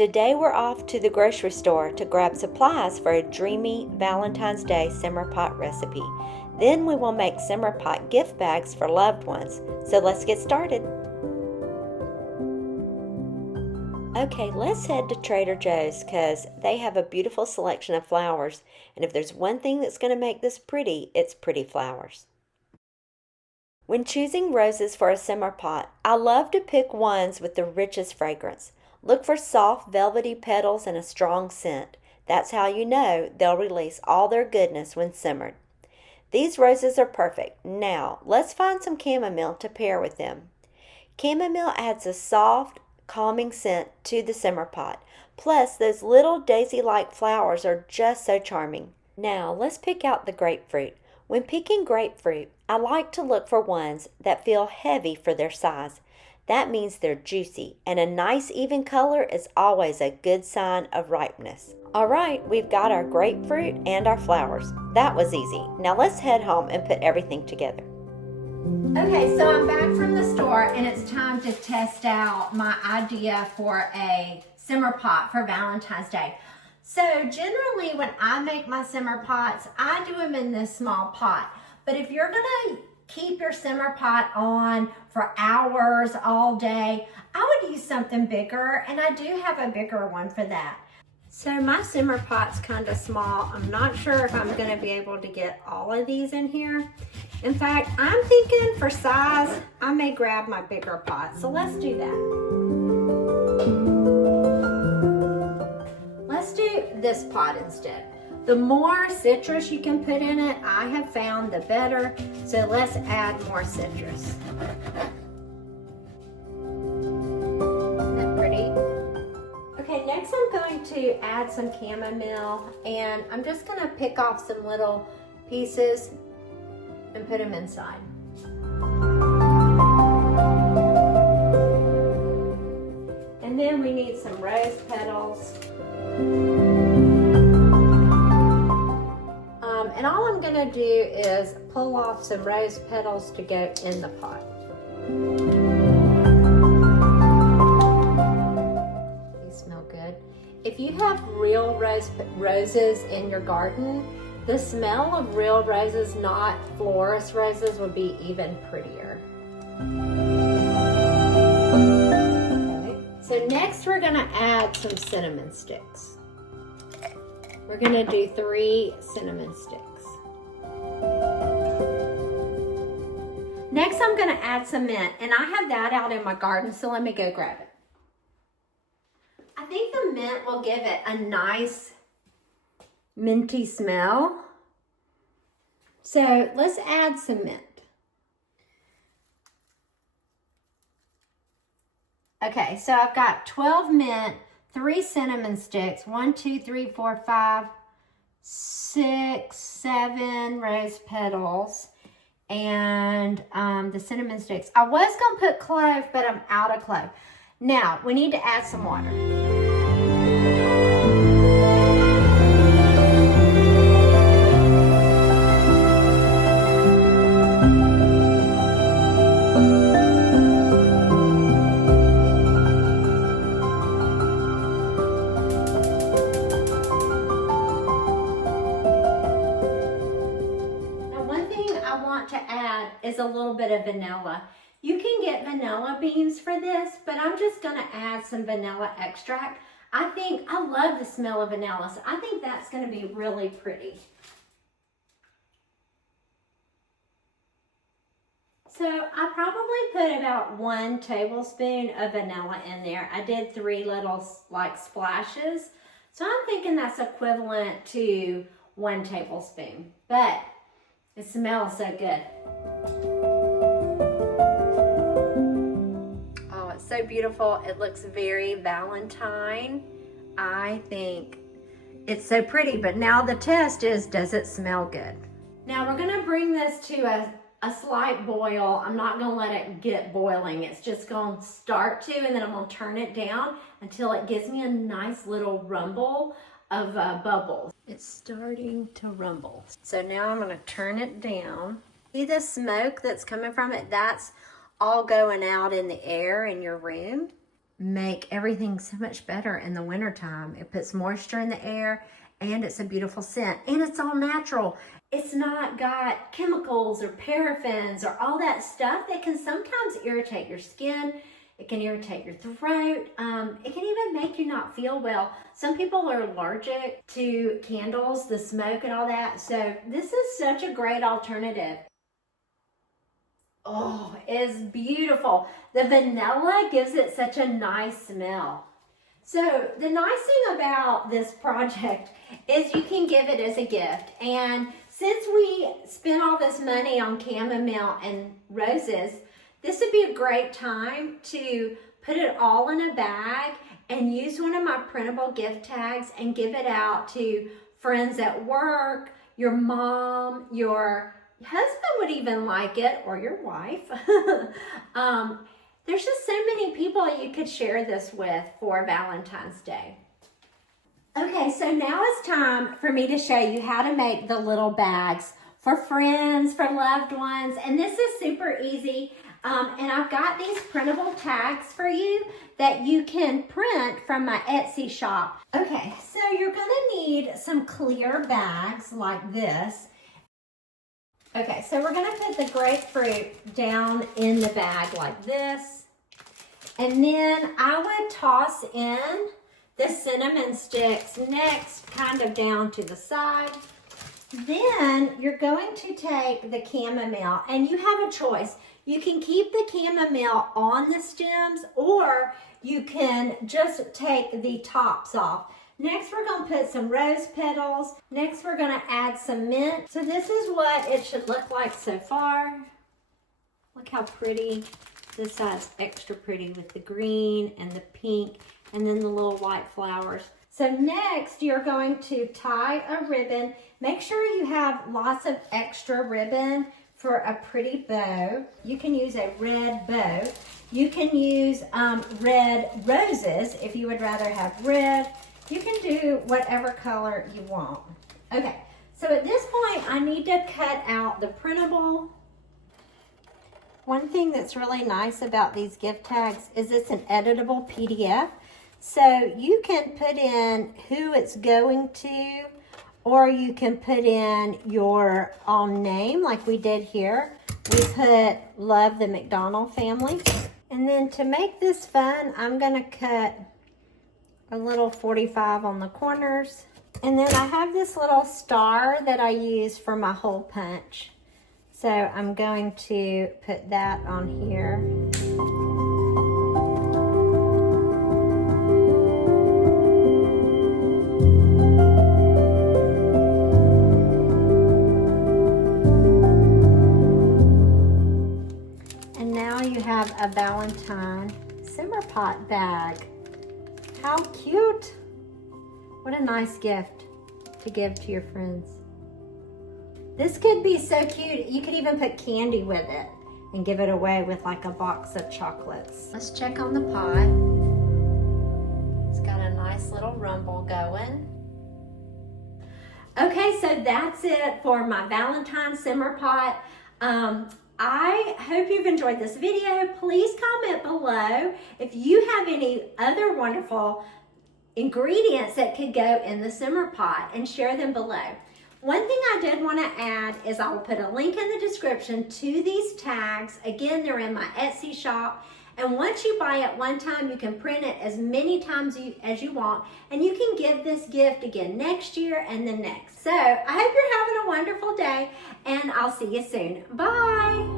Today we're off to the grocery store to grab supplies for a dreamy Valentine's Day simmer pot recipe. Then we will make simmer pot gift bags for loved ones. So let's get started. Okay, let's head to Trader Joe's because they have a beautiful selection of flowers. And if there's one thing that's going to make this pretty, it's pretty flowers. When choosing roses for a simmer pot, I love to pick ones with the richest fragrance. Look for soft, velvety petals and a strong scent. That's how you know they'll release all their goodness when simmered. These roses are perfect. Now, let's find some chamomile to pair with them. Chamomile adds a soft, calming scent to the simmer pot. Plus, those little daisy-like flowers are just so charming. Now, let's pick out the grapefruit. When picking grapefruit, I like to look for ones that feel heavy for their size. That means they're juicy, and a nice even color is always a good sign of ripeness. All right, we've got our grapefruit and our flowers. That was easy. Now let's head home and put everything together. Okay, so I'm back from the store and it's time to test out my idea for a simmer pot for Valentine's Day. So generally when I make my simmer pots, I do them in this small pot. But if you're gonna keep your simmer pot on for hours all day, I would use something bigger, and I do have a bigger one for that. So my simmer pot's kind of small. I'm not sure if I'm gonna be able to get all of these in here. In fact, I'm thinking for size, I may grab my bigger pot. So let's do that. Let's do this pot instead. The more citrus you can put in it, I have found the better. So let's add more citrus. Isn't that pretty? Okay, next I'm going to add some chamomile, and I'm just gonna pick off some little pieces and put them inside. And then we need some rose petals. And all I'm gonna do is pull off some rose petals to go in the pot. They smell good. If you have real roses in your garden, the smell of real roses, not florist roses, would be even prettier. Okay. So next we're gonna add some cinnamon sticks. We're gonna do 3 cinnamon sticks. Next, I'm gonna add some mint, and I have that out in my garden, so let me go grab it. I think the mint will give it a nice minty smell. So let's add some mint. Okay, so I've got 12 mint, 3 cinnamon sticks, 1, 2, 3, 4, 5, 6, 7 rose petals, and the cinnamon sticks. I was gonna put clove, but I'm out of clove. Now, we need to add some water. Is a little bit of vanilla. You can get vanilla beans for this, but I'm just gonna add some vanilla extract. I love the smell of vanilla, so I think that's gonna be really pretty. So I probably put about 1 tablespoon of vanilla in there. I did 3 little like splashes. So I'm thinking that's equivalent to 1 tablespoon, but it smells so good. Oh, it's so beautiful. It looks very Valentine. I think it's so pretty, but now the test is, does it smell good? Now we're gonna bring this to a slight boil. I'm not gonna let it get boiling. It's just gonna start to, and then I'm gonna turn it down until it gives me a nice little rumble of bubbles. It's starting to rumble. So now I'm gonna turn it down. See the smoke that's coming from it? That's all going out in the air in your room. make everything so much better in the wintertime. It puts moisture in the air, and it's a beautiful scent, and it's all natural. It's not got chemicals or paraffins or all that stuff that can sometimes irritate your skin. It can irritate your throat. It can even make you not feel well. Some people are allergic to candles, the smoke and all that. So this is such a great alternative. Oh, it's beautiful. The vanilla gives it such a nice smell. So the nice thing about this project is you can give it as a gift. And since we spent all this money on chamomile and roses, this would be a great time to put it all in a bag and use one of my printable gift tags and give it out to friends at work, your mom, your husband would even like it, or your wife. There's just so many people you could share this with for Valentine's Day. Okay, so now it's time for me to show you how to make the little bags for friends, for loved ones, and this is super easy. And I've got these printable tags for you that you can print from my Etsy shop. Okay, so you're gonna need some clear bags like this. Okay, so we're gonna put the grapefruit down in the bag like this. And then I would toss in the cinnamon sticks next, kind of down to the side. Then you're going to take the chamomile, and you have a choice. You can keep the chamomile on the stems, or you can just take the tops off. Next, we're going to put some rose petals. Next, we're going to add some mint. So this is what it should look like so far. Look how pretty. This side's extra pretty with the green and the pink and then the little white flowers. So next, you're going to tie a ribbon. Make sure you have lots of extra ribbon for a pretty bow. You can use a red bow. You can use red roses if you would rather have red. You can do whatever color you want. Okay, so at this point, I need to cut out the printable. One thing that's really nice about these gift tags is it's an editable PDF. So you can put in who it's going to, or you can put in your own name like we did here. We put Love the McDonald Family. And then to make this fun, I'm gonna cut a little 45 on the corners. And then I have this little star that I use for my hole punch. So I'm going to put that on here. And now you have a Valentine Simmer Pot bag. How cute! What a nice gift to give to your friends. This could be so cute. You could even put candy with it and give it away with like a box of chocolates. Let's check on the pot. It's got a nice little rumble going. Okay, so that's it for my Valentine Simmer Pot. I hope you've enjoyed this video. Please comment below if you have any other wonderful ingredients that could go in the simmer pot and share them below. One thing I did want to add is I will put a link in the description to these tags. Again, they're in my Etsy shop. And once you buy it one time, you can print it as many times as you want. And you can give this gift again next year and the next. So I hope you're having a wonderful day, and I'll see you soon. Bye.